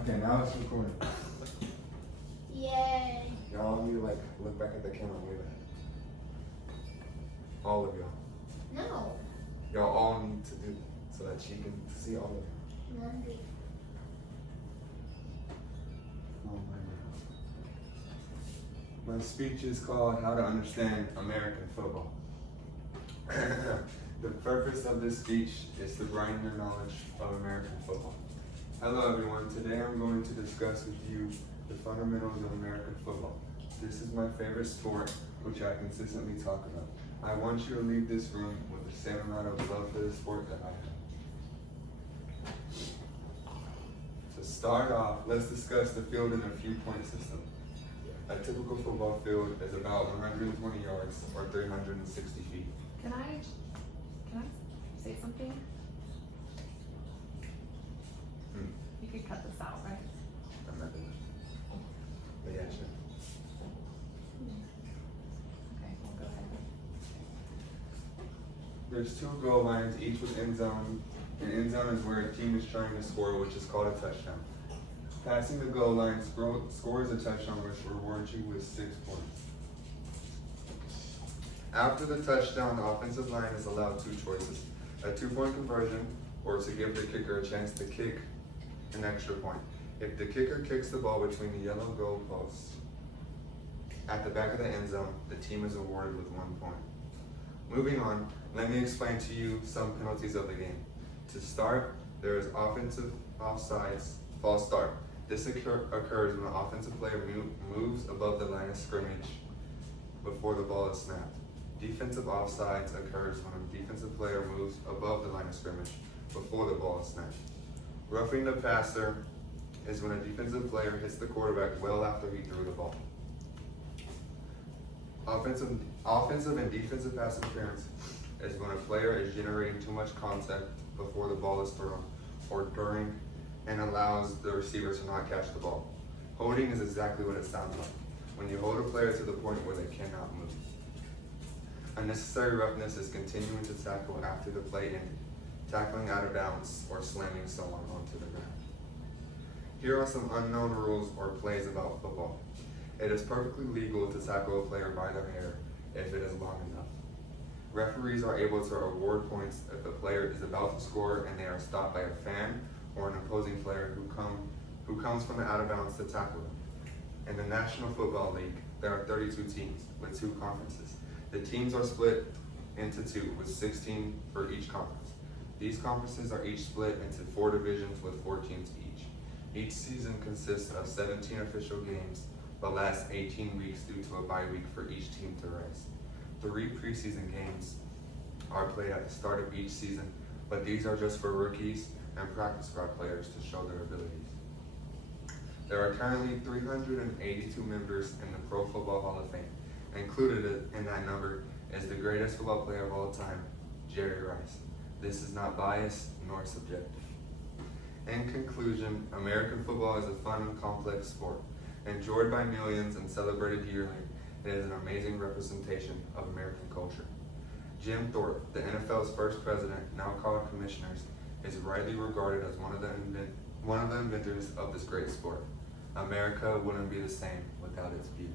Okay, now it's recording. Yay. Y'all need to look back at the camera and wave at it. All of y'all. No. Y'all all need to do so that she can see all of you. Monday. Oh my God. My speech is called How to Understand American Football. The purpose of this speech is to broaden your knowledge of American football. Hello everyone, today I'm going to discuss with you the fundamentals of American football. This is my favorite sport, which I consistently talk about. I want you to leave this room with the same amount of love for the sport that I have. To start off, let's discuss the field in a few-point system. A typical football field is about 120 yards or 360 feet. Can I say something? You could cut this out, right? I'm not doing it. But yeah, sure. Okay, we'll go ahead. There's two goal lines, each with end zone. An end zone is where a team is trying to score, which is called a touchdown. Passing the goal line scores a touchdown, which rewards you with 6 points. After the touchdown, the offensive line is allowed two choices: a 2-point conversion, or to give the kicker a chance to kick an extra point. If the kicker kicks the ball between the yellow goal posts at the back of the end zone, the team is awarded with 1 point. Moving on, let me explain to you some penalties of the game. To start, there is offensive offsides, false start. This occurs when an offensive player moves above the line of scrimmage before the ball is snapped. Defensive offsides occurs when a defensive player moves above the line of scrimmage before the ball is snapped. Roughing the passer is when a defensive player hits the quarterback well after he threw the ball. Offensive and defensive pass interference is when a player is generating too much contact before the ball is thrown or during and allows the receiver to not catch the ball. Holding is exactly what it sounds like, when you hold a player to the point where they cannot move. Unnecessary roughness is continuing to tackle after the play ended, tackling out of bounds, or slamming someone onto the ground. Here are some unknown rules or plays about football. It is perfectly legal to tackle a player by their hair if it is long enough. Referees are able to award points if the player is about to score and they are stopped by a fan or an opposing player who comes from the out of bounds to tackle them. In the National Football League, there are 32 teams with 2 conferences. The teams are split into 2 with 16 for each conference. These conferences are each split into 4 divisions with 4 teams each. Each season consists of 17 official games, but lasts 18 weeks due to a bye week for each team to rest. 3 preseason games are played at the start of each season, but these are just for rookies and practice squad players to show their abilities. There are currently 382 members in the Pro Football Hall of Fame. Included in that number is the greatest football player of all time, Jerry Rice. This is not biased nor subjective. In conclusion, American football is a fun and complex sport. Enjoyed by millions and celebrated yearly, it is an amazing representation of American culture. Jim Thorpe, the NFL's first president, now called commissioners, is rightly regarded as one of the inventors of this great sport. America wouldn't be the same without its beauty.